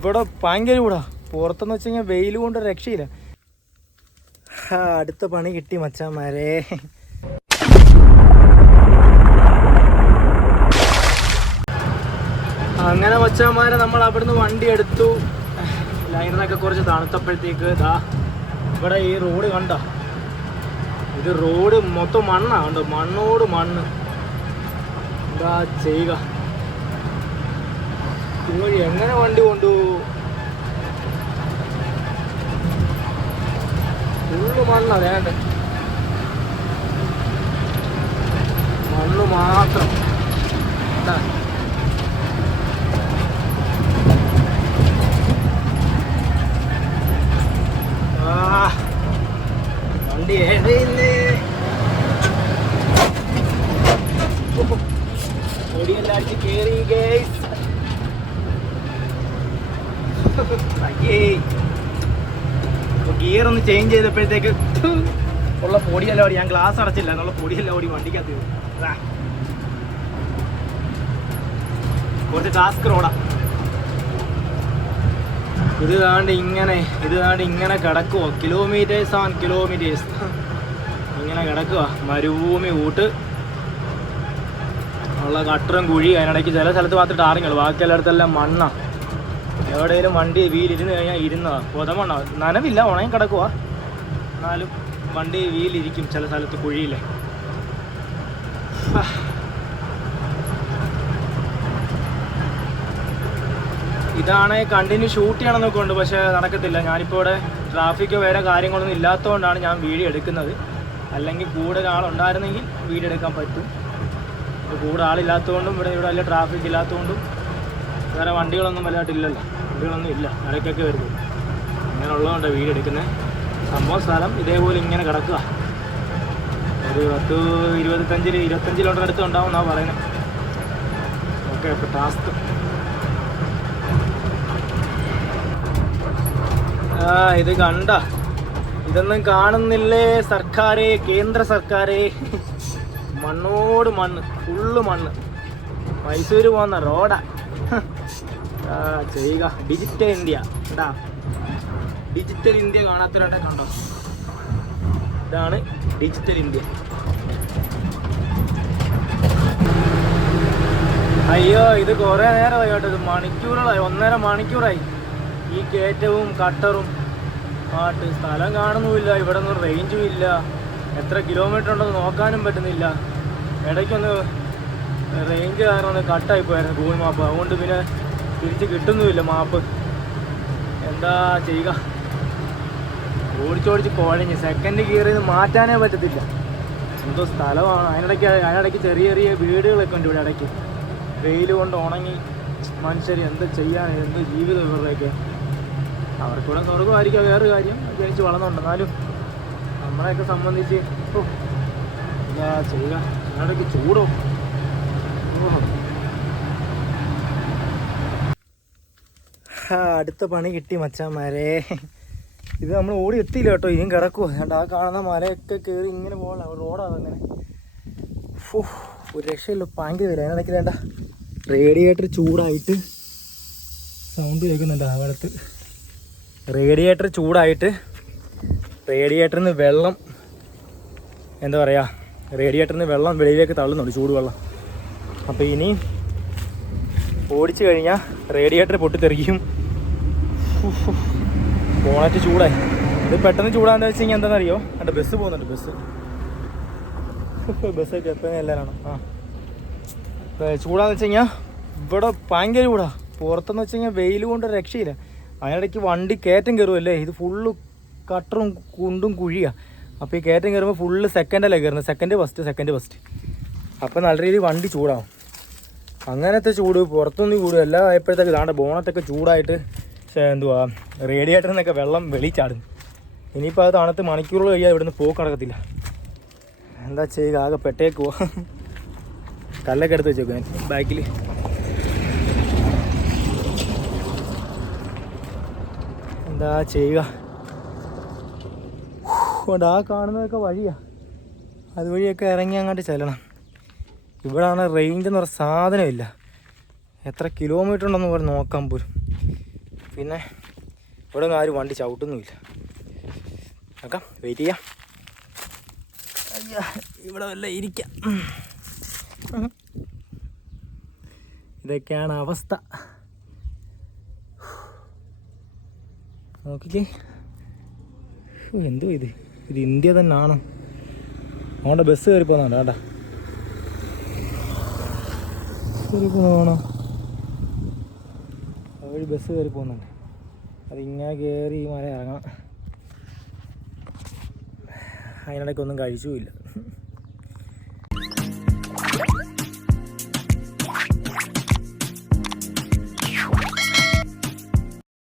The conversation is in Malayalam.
ഇവിടെ ഭയങ്കര കൂടാ. പുറത്തെന്ന് വെച്ച് കഴിഞ്ഞാൽ വെയിൽ കൊണ്ട് രക്ഷയില്ല. അടുത്ത പണി കിട്ടി മച്ചാന്മാരെ. അങ്ങനെ മച്ചാന്മാരെ നമ്മൾ അവിടുന്ന് വണ്ടി എടുത്തു. ലൈനറൊക്കെ കുറച്ച് തണുത്തപ്പോഴത്തേക്ക് ഇതാ ഇവിടെ ഈ റോഡ് കണ്ട, ഇത് റോഡ് മൊത്തം മണ്ണാണ്. കണ്ടോ, മണ്ണോട് മണ്ണ്. എന്താ ചെയ്യുക, ഇതുവഴി എങ്ങനെ വണ്ടി കൊണ്ടുപോകും? ഫുള്ള് മണ്ണാ, വേണ്ട മണ്ണ് മാത്രം. വണ്ടി ഏഴയില്ലേ, പൊടിയെല്ലാം അടിച്ച് കേറി ഗൈസ്. ഗിയർ ഒന്ന് ചേഞ്ച് ചെയ്തപ്പോഴത്തേക്ക് ഉള്ള പൊടിയെല്ലാം ഓടി. ഞാൻ ഗ്ലാസ് അടച്ചില്ല, എന്നുള്ള പൊടിയെല്ലാം ഓടി വണ്ടിക്കകത്ത്. കുറച്ച് ടാസ്ക് റോഡാ ഇത്. താണ്ട് ഇങ്ങനെ കിടക്കുവോ, കിലോമീറ്റേഴ്സ് ആൻഡ് കിലോമീറ്റേഴ്സ് ഇങ്ങനെ കിടക്കുക. മരുഭൂമി കൂട്ട് ഉള്ള കട്ടറും കുഴി. അതിനിടയ്ക്ക് ചില സ്ഥലത്ത് മാത്രം ടാറിങ്ങുള്ളൂ, ബാക്കി എല്ലായിടത്തെല്ലാം മണ്ണാ. എവിടെയെങ്കിലും വണ്ടി വീലിരുന്ന് കഴിഞ്ഞാൽ ഇരുന്നതാ, പൊതമണ്ണ. നനവില്ല, ഉണങ്ങി കിടക്കുക, എന്നാലും വണ്ടി വീലിരിക്കും ചില സ്ഥലത്ത് കുഴിയില്ലേ. ഇതാണ് കണ്ടിന്യൂ ഷൂട്ട് ചെയ്യണമെന്നൊക്കെ ഉണ്ട്, പക്ഷേ നടക്കത്തില്ല. ഞാനിപ്പോൾ ഇവിടെ ട്രാഫിക്കോ വേറെ കാര്യങ്ങളൊന്നും ഇല്ലാത്തതുകൊണ്ടാണ് ഞാൻ വീഡിയോ എടുക്കുന്നത്. അല്ലെങ്കിൽ കൂടുതൽ ആളുണ്ടായിരുന്നെങ്കിൽ വീഡിയോ എടുക്കാൻ പറ്റും. കൂടുതൽ ആളില്ലാത്തതുകൊണ്ടും ഇവിടെ വലിയ ട്രാഫിക് ഇല്ലാത്തതുകൊണ്ടും വേറെ വണ്ടികളൊന്നും വലുതായിട്ടില്ലല്ലോ. വണ്ടികളൊന്നും ഇല്ല, ഇടയ്ക്കൊക്കെ വരുന്നത്. അങ്ങനെ ഉള്ളതുകൊണ്ടാണ് വീഡിയോ എടുക്കുന്നത്. സംഭവം സ്ഥലം ഇതേപോലെ ഇങ്ങനെ കിടക്കുക. ഒരു 25 കിലോമീറ്റർ അടുത്ത് ഉണ്ടാവും എന്നാണ് പറയുന്നത്. ഓക്കെ, അപ്പോൾ ടാസ്ക് ഇത് കണ്ട, ഇതൊന്നും കാണുന്നില്ലേ സർക്കാരെ, കേന്ദ്ര സർക്കാരെ? മണ്ണോട് മണ്ണ്, ഫുള്ള് മണ്ണ്. മൈസൂർ പോകുന്ന റോഡാ. ചെയ്യുക ഡിജിറ്റൽ ഇന്ത്യ. കേട്ടാ, ഡിജിറ്റൽ ഇന്ത്യ കാണാത്തവരുടെ കണ്ടോ, ഇതാണ് ഡിജിറ്റൽ ഇന്ത്യ. അയ്യോ, ഇത് കുറേ നേരമായി കേട്ടോ. ഇത് മണിക്കൂറുകളായി, 1.5 മണിക്കൂറായി ഈ കയറ്റവും കട്ടറും ആട്ട്. സ്ഥലം കാണുന്നുമില്ല, ഇവിടെ ഒന്നും റേഞ്ചും ഇല്ല. എത്ര കിലോമീറ്റർ ഉണ്ടെന്ന് നോക്കാനും പറ്റുന്നില്ല. ഇടയ്ക്കൊന്ന് റേഞ്ച് കാരണം ഒന്ന് കട്ടായി പോയായിരുന്നു ഗൂഗിൾ മാപ്പ്. അതുകൊണ്ട് പിന്നെ തിരിച്ച് കിട്ടുന്നുമില്ല മാപ്പ്. എന്താ ചെയ്യുക, ഓടിച്ചോടിച്ച് കുഴഞ്ഞ്. സെക്കൻഡ് ഗിയറിൽ നിന്ന് മാറ്റാനേ പറ്റത്തില്ല. എന്തോ സ്ഥലമാണ്. അതിനിടയ്ക്ക് ചെറിയ ചെറിയ വീടുകളൊക്കെ ഉണ്ട് ഇവിടെ. ഇടയ്ക്ക് വെയിൽ കൊണ്ട് ഉണങ്ങി മനുഷ്യർ എന്ത് ചെയ്യാൻ, എന്ത് ജീവിതം ഇവരുടെയൊക്കെ. അവർക്കൂടെ സ്വർഗമായിരിക്കും വേറൊരു കാര്യം, ജനിച്ച് വളർന്നുണ്ട്. എന്നാലും നമ്മളെയൊക്കെ സംബന്ധിച്ച് എന്താ ചെയ്യുക, അതിനിടയ്ക്ക് ചൂടോ. അടുത്ത പണി കിട്ടി മച്ചാന്മാരെ. ഇത് നമ്മൾ ഓടി എത്തിയില്ല കേട്ടോ, ഇനിയും കിടക്കുമോ. അതുകൊണ്ട് ആ കാണുന്ന മലയൊക്കെ കയറി ഇങ്ങനെ പോകണം, റോഡാണ് അങ്ങനെ. ഒരു രക്ഷയില്ല, ഭയങ്കര വരും. അതിനിടയ്ക്ക് വേണ്ട റേഡിയേറ്റർ ചൂടായിട്ട് സൗണ്ട് കേൾക്കുന്നുണ്ട്. അവിടത്ത് റേഡിയേറ്റർ ചൂടായിട്ട് റേഡിയേറ്ററിൽ നിന്ന് വെള്ളം, എന്താ പറയുക, റേഡിയേറ്ററിൽ നിന്ന് വെള്ളം വെളിയിലേക്ക് തള്ളുന്നുണ്ട്, ചൂടുവെള്ളം. അപ്പോൾ ഇനി ഓടിച്ചു കഴിഞ്ഞാൽ റേഡിയേറ്റർ പൊട്ടിത്തെറിക്കും. ബോണറ്റ് ചൂടായി. ഇത് പെട്ടെന്ന് ചൂടാന്ന് വെച്ച് കഴിഞ്ഞാൽ എന്താണെന്നറിയോ, എൻ്റെ ബസ് പോകുന്നുണ്ട്. ബസ്സൊക്കെ എപ്പോഴും എല്ലാവരാണ്. ചൂടാന്ന് വെച്ച് കഴിഞ്ഞാൽ ഇവിടെ ഭയങ്കര ചൂടാ. പുറത്തെന്ന് വെച്ച് കഴിഞ്ഞാൽ വെയിൽ കൊണ്ട് രക്ഷയില്ല. അതിനിടയ്ക്ക് വണ്ടി കയറ്റം കയറുമല്ലേ, ഇത് ഫുള്ള് കട്ടറും കുണ്ടും കുഴിയാണ്. അപ്പോൾ ഈ കയറ്റം കയറുമ്പോൾ ഫുള്ള് സെക്കൻഡല്ലേ കയറുന്നത്, സെക്കൻഡ് ഫസ്റ്റ്. അപ്പോൾ നല്ല രീതിയിൽ വണ്ടി ചൂടാവും. അങ്ങനത്തെ ചൂട് പുറത്തൊന്നും ചൂട് എല്ലാം ആയപ്പോഴത്തേക്ക് ഇതാണ്ട് ബോണറ്റൊക്കെ ചൂടായിട്ട് എന്തുവാ റേഡിയേറ്ററിൽ നിന്നൊക്കെ വെള്ളം വെളിച്ചാടുന്നു. ഇനിയിപ്പോൾ അത് തണുത്ത് മണിക്കൂറുകൾ കഴിയാതെ ഇവിടുന്ന് പോക്ക് നടക്കത്തില്ല. എന്താ ചെയ്യുക, ആകെ പെട്ടേക്കുവോ. കല്ലൊക്കെ എടുത്ത് വെച്ചേക്കും ബാക്കിൽ. എന്താ ചെയ്യുക. ആ കാണുന്നതൊക്കെ വഴിയാണ്, അതുവഴിയൊക്കെ ഇറങ്ങി അങ്ങോട്ട് ചെല്ലണം. ഇവിടെയാണ് റേഞ്ച് എന്ന് പറഞ്ഞ സാധനമില്ല. എത്ര കിലോമീറ്റർ ഉണ്ടെന്ന് പോലും നോക്കാൻ പോലും. പിന്നെ ഇവിടെ ഒന്നും ആരും വണ്ടി ചവിട്ടുന്നുമില്ല. നോക്കാം, വെയിറ്റ് ചെയ്യാം. അയ്യാ, ഇവിടെ വല്ല ഇരിക്കാം. ഇതൊക്കെയാണ് അവസ്ഥ. നോക്കിക്കേ, എന്തോ ഇത് ഇന്ത്യ തന്നെയാണ്. അതുകൊണ്ട് ബസ് കയറി പോകുന്നുണ്ട് കേട്ടാ. കയറി പോകുന്നതാണോ? അതുവഴി ബസ് കയറി പോകുന്നുണ്ട്. അതിങ്ങനെ കയറി ഈ മല ഇറങ്ങണം. അതിനിടയ്ക്കൊന്നും കഴിച്ചുമില്ല.